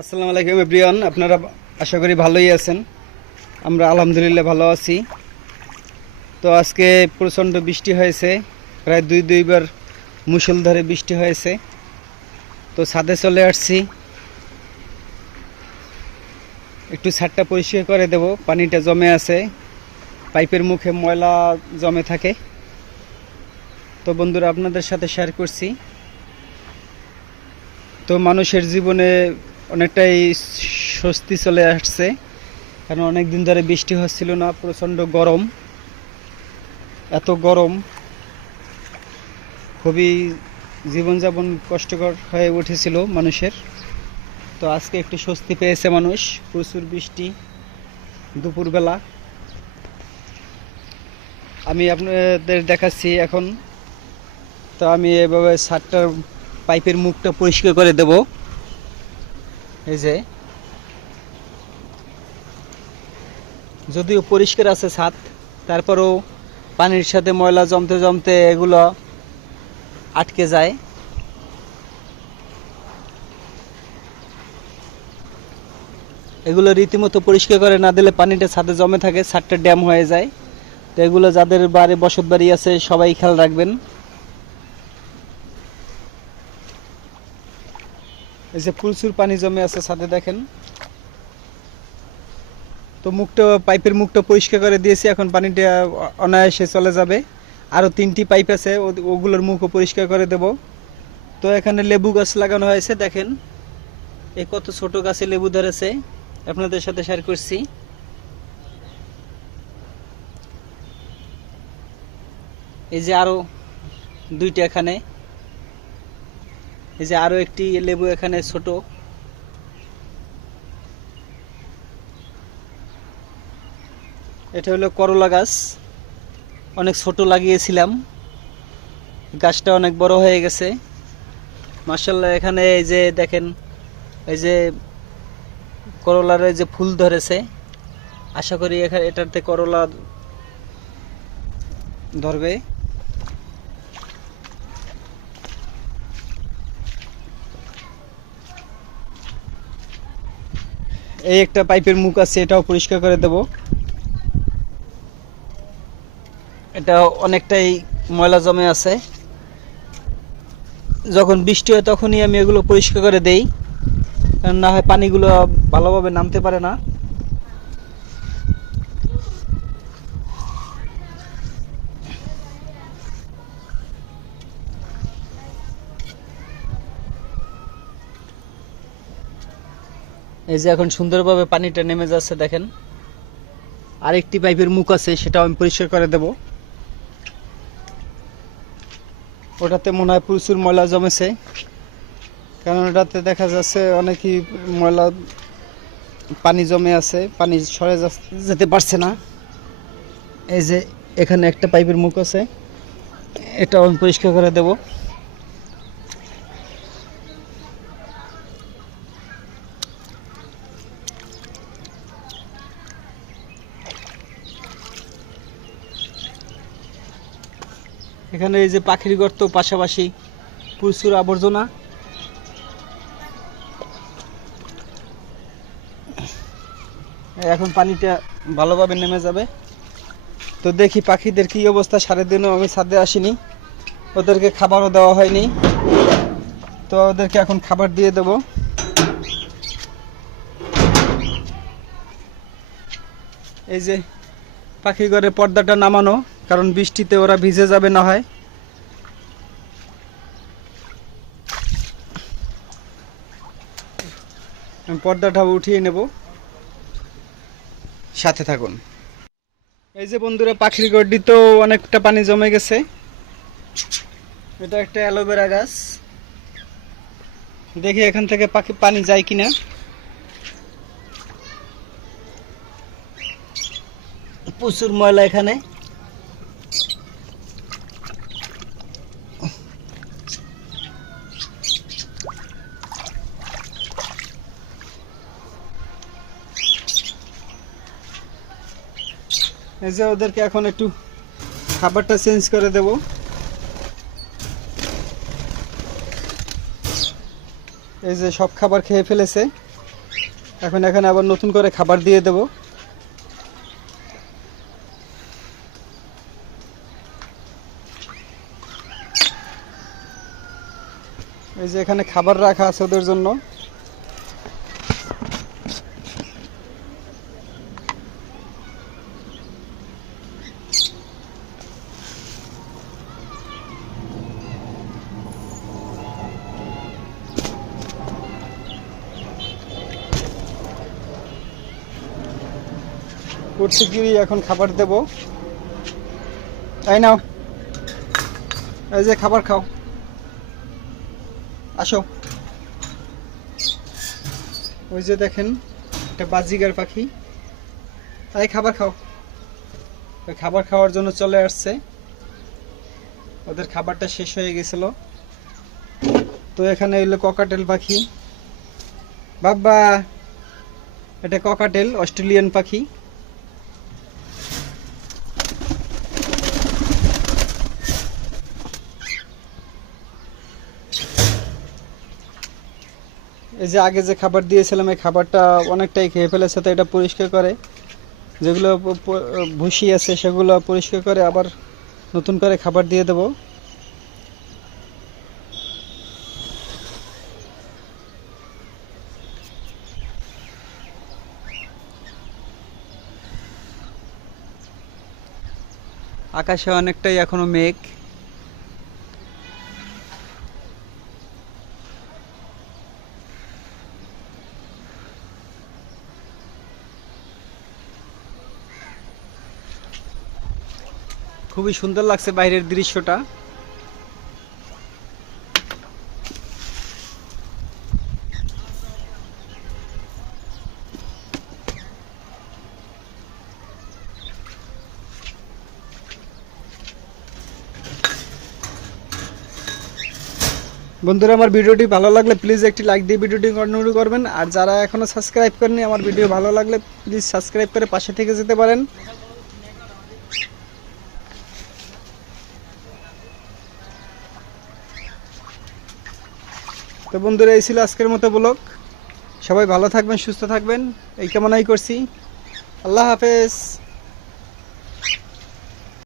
আসসালামু আলাইকুম এভরিওয়ান, আপনারা আশা করি ভালোই আছেন। আমরা আলহামদুলিল্লাহ ভালো আছি। তো আজকে প্রচণ্ড বৃষ্টি হয়েছে, প্রায় দুইবার মুষলধারে বৃষ্টি হয়েছে। তো ছাদে চলে আসছি, একটু ছাদটা পরিষ্কার করে দেব। পানিটা জমে আছে, পাইপের মুখে ময়লা জমে থাকে। তো বন্ধুরা, আপনাদের সাথে শেয়ার করছি। তো মানুষের জীবনে অনেকটাই স্বস্তি চলে আসছে, কারণ অনেক দিন ধরে বৃষ্টি হচ্ছিল না। প্রচণ্ড গরম, এত গরম, খুবই জীবনযাপন কষ্টকর হয়ে উঠেছিল মানুষের। তো আজকে একটু স্বস্তি পেয়েছে মানুষ। প্রচুর বৃষ্টি দুপুরবেলা। আমি আপনাদের দেখাচ্ছি এখন। তো আমি এভাবে ছাদটার পাইপের মুখটা পরিষ্কার করে দেব। এই যে, যদিও পরিষ্কার আছে ছাদ, তারপরেও পানির সাথে ময়লা জমতে জমতে এগুলো আটকে যায়। এগুলো রীতিমতো পরিষ্কার করে না দিলে পানিটা ছাদে জমে থাকে, ছাদটা ড্যাম হয়ে যায়। তো এগুলো যাদের বাড়ি বসত বাড়ি আছে সবাই খেয়াল রাখবেন। এই যে প্রচুর পানি জমে আছে ছাদে, দেখেন। তো পাইপের মুখটা পরিষ্কার করে দিয়েছি, এখন পানিটা অনায়াসে চলে যাবে। আরও 3টি পাইপ আছে, ওগুলোর মুখও পরিষ্কার করে দেব। তো এখানে লেবু গাছ লাগানো হয়েছে, দেখেন এই কত ছোট গাছে লেবু ধরেছে, আপনাদের সাথে শেয়ার করছি। এই যে আরো 2টা এখানে, এই যে আরো একটি লেবু এখানে ছোট। এটা হলো করলা গাছ, অনেক ছোট লাগিয়েছিলাম, গাছটা অনেক বড় হয়ে গেছে মাশাআল্লাহ। এখানে এই যে দেখেন, এই যে করলার এই যে ফুল ধরেছে, আশা করি এটাতে করলা ধরবে। এই একটা পাইপের মুখ আছে, এটাও পরিষ্কার করে দেব। এটা অনেকটাই ময়লা জমে আছে, যখন বৃষ্টি হয় তখনই আমি এগুলো পরিষ্কার করে দেই, কারণ না হয় পানিগুলো ভালোভাবে নামতে পারে না। এই যে এখন সুন্দরভাবে পানিটা নেমে যাচ্ছে, দেখেন। আরেকটি পাইপের মুখ আছে, সেটাও আমি পরিষ্কার করে দেব। ওটাতে মনে হয় প্রচুর ময়লা জমেছে, কারণ ওটাতে দেখা যাচ্ছে অনেকই ময়লা পানি জমে আছে, পানি সরে যেতে পারছে না। এই যে এখানে একটা পাইপের মুখ আছে, এটাও আমি পরিষ্কার করে দেব। এখানে এই যে পাখির গর্ত, পাশাপাশি প্রচুর আবর্জনা। এখন পানিটা ভালোভাবে নেমে যাবে। তো দেখি পাখিদের কি অবস্থা। সারাদিনও আমি ছাদে আসিনি, ওদেরকে খাবারও দেওয়া হয়নি। তো ওদেরকে এখন খাবার দিয়ে দেব। এই যে পাখি ঘরের পর্দাটা নামানো, কারণ বৃষ্টিতে ওরা ভিজে যাবে না হয়। আমি পর্দাটা উঠিয়ে নেব, সাথে থাকুন। এই যে বন্ধুরা, পাখির গড়িতেও অনেকটা পানি জমে গেছে। এটা একটা অ্যালোভেরা গাছ, দেখি এখান থেকে পানি যায় কিনা। প্রচুর ময়লা এখানে। এই যে ওদেরকে এখন একটু খাবারটা চেঞ্জ করে দেব। এই যে সব খাবার খেয়ে ফেলেছে, এখন এখানে আবার নতুন করে খাবার দিয়ে দেব। এই যে এখানে খাবার রাখা আছে ওদের জন্য। করছি কি এখন খাবার দেব। তাই নাও, এই যে খাবার খাও, আসো। ওই যে দেখেন একটা বাজিগার পাখি, তাই খাবার খাও। ওই খাবার খাওয়ার জন্য চলে আসছে, ওদের খাবারটা শেষ হয়ে গেছিল। তো এখানে হইলো ককাটেল পাখি। বাবা, এটা ককাটেল, অস্ট্রেলিয়ান পাখি। এই যে আগে যে খাবার দিয়েছিলাম এই খাবারটা অনেকটাই খেয়ে ফেলেছে, তো এটা পরিষ্কার করে, যেগুলো ভুসি আছে সেগুলো পরিষ্কার করে আবার নতুন করে খাবার দিয়ে দেব। আকাশে অনেকটাই এখনো মেঘ। খুবই সুন্দর লাগছে বাইরের দৃশ্যটা। বন্ধুরা, আমার ভিডিওটি ভালো লাগলে প্লিজ একটি লাইক দিয়ে ভিডিওটি কন্টিনিউ করবেন। আর যারা এখনো সাবস্ক্রাইব করেনি, আমার ভিডিও ভালো লাগলে প্লিজ সাবস্ক্রাইব করে পাশে থেকে যেতে পারেন। তো বন্ধুরা, এই ছিল আজকের মতো ব্লগ। সবাই ভালো থাকবেন, সুস্থ থাকবেন এই কামনাই করছি। আল্লাহ হাফেজ।